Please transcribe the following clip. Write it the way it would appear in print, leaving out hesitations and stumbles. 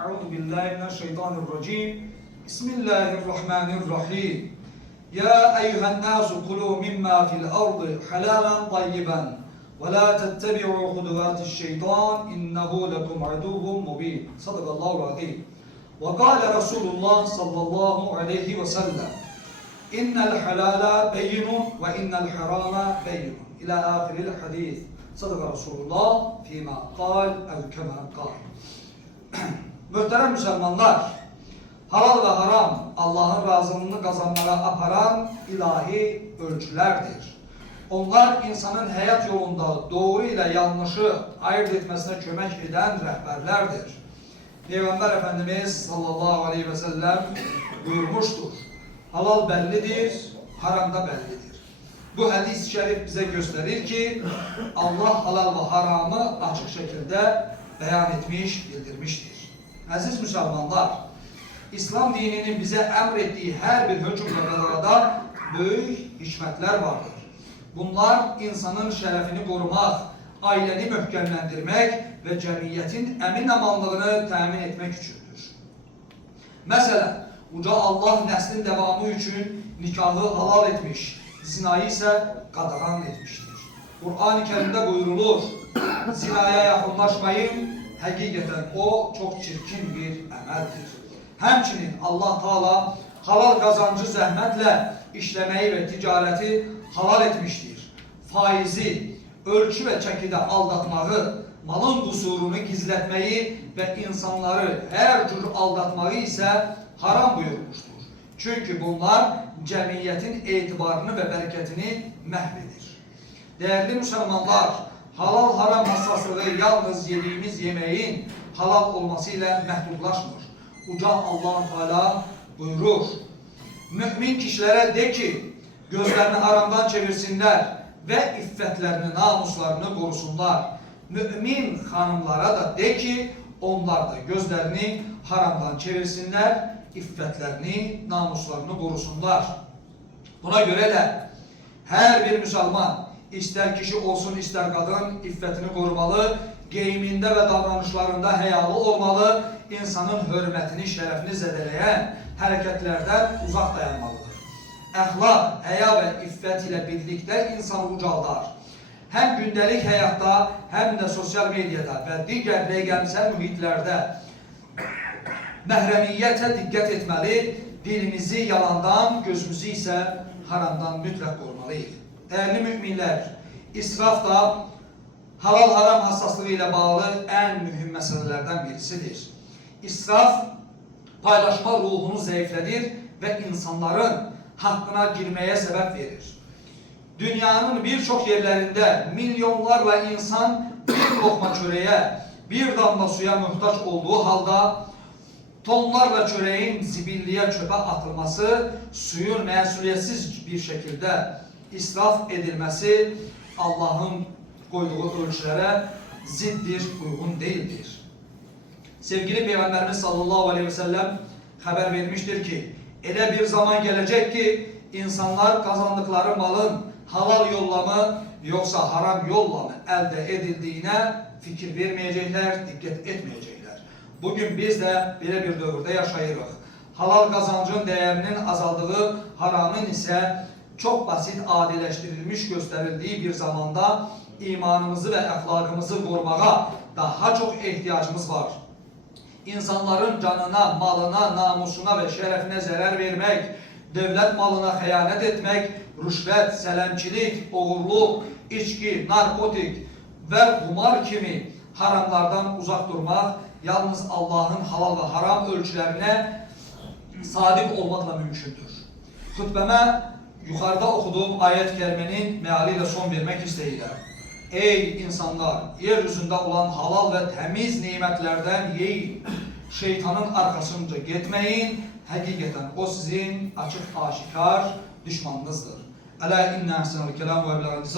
أعوذ بالله من الشيطان الرجيم بسم الله الرحمن الرحيم يا أيها الناس كلوا مما في الأرض حلالا طيبا ولا تتبعوا خطوات الشيطان إنه لكم عدو مبين صدق الله العظيم وقال رسول الله صلى الله عليه وسلم إن الحلال بين وإن الحرام بين إلى آخر الحديث صدق رسول الله فيما قال أو كما قال. Muhterem Müslümanlar, halal ve haram Allah'ın razılığını kazanmaya aparan ilahi ölçülerdir. Onlar insanın hayat yolunda doğru ile yanlışı ayırt etmesine kömek eden rehberlerdir. Peygamber Efendimiz sallallahu aleyhi ve sellem buyurmuştur. Halal bellidir, haram da bellidir. Bu hadis-i şerif bize gösterir ki Allah halal ve haramı açık şekilde beyan etmiş, bildirmiştir. Aziz Müslümanlar, İslam dininin bize emrettiği her bir hüküm ve kararda büyük hikmetler vardır. Bunlar insanın şerefini korumak, aileni mühkemlendirmek ve cemiyetin emin amanlığını temin etmek içindir. Mesela Uca Allah neslin devamı için nikahı halal etmiş, zinayı ise qadağan etmiştir. Kur'an-ı Kerim'de buyurulur, zinaya yakınlaşmayın, hakikaten o çok çirkin bir emeldir. Hemçinin Allah Teala halal kazancı zahmetle işlemeyi ve ticareti halal etmiştir. Faizi, ölçü ve çekide aldatmayı, malın kusurunu gizletmeyi ve insanları her tür aldatmayı ise haram buyurmuştur. Çünkü bunlar cemiyetin itibarını ve bereketini mahveder. Değerli Müslümanlar, halal haram hassaslığı yalnız yediğimiz yemeğin halal olmasıyla mehdudlaşmır. Uca Allah Teala buyurur. Mümin kişilere de ki gözlerini haramdan çevirsinler ve iffetlerini, namuslarını korusunlar. Mümin hanımlara da de ki onlar da gözlerini haramdan çevirsinler, iffetlerini, namuslarını korusunlar. Buna göre de her bir Müslüman, ister kişi olsun ister kadın, iffetini korumalı, giyiminde ve davranışlarında heyalı olmalı, insanın hürmetini, şerefini zedeleyen hareketlerden uzak dayanmalıdır. Əxlaq, heya ve iffet ile birlikte insanı ucaldar. Hem gündelik hayatta hem de sosyal medyada ve diğer reygamsel mühitlerde məhrəmiyyətə dikkat etmeli, dilimizi yalandan, gözümüzü ise haramdan mütləq korumalıyıq. Değerli müminler, israf da halal haram hassaslığı ile bağlı en mühim meselelerden birisidir. İsraf paylaşma ruhunu zayıfletir ve insanların hakkına girmeye sebep verir. Dünyanın birçok yerlerinde milyonlarla insan bir lokma çöreğe, bir damla suya muhtaç olduğu halde tonlarla çöreğin zibilliye çöpe atılması, suyun mesuliyetsiz bir şekilde israf edilmesi Allah'ın koyduğu ölçülere ziddir, uygun değildir. Sevgili Peygamberimiz sallallahu aleyhi ve sellem haber vermiştir ki öyle bir zaman gelecek ki insanlar kazandıkları malın halal yolla mı yoksa haram yolla mı elde edildiğine fikir vermeyecekler, dikkat etmeyecekler. Bugün biz de böyle bir dövrde yaşayırıq. Halal kazancın değerinin azaldığı, haramın ise çok basit adileştirilmiş gösterildiği bir zamanda imanımızı ve ahlakımızı korumaya daha çok ihtiyacımız var. İnsanların canına, malına, namusuna ve şerefine zarar vermek, devlet malına hıyanet etmek, rüşvet, selemçilik, oğurluk, içki, narkotik ve kumar gibi haramlardan uzak durmak yalnız Allah'ın halal ve haram ölçülerine sadık olmakla mümkündür. Hutbeme yukarıda okuduğum ayet-i kerimenin mealiyle son vermek isteğiyle. Ey insanlar! Yeryüzünde olan halal ve temiz nimetlerden yiyin. Şeytanın arkasınca gitmeyin. Hakikaten o sizin açık aşikar düşmanınızdır. Ela inna ahsenel kelam ve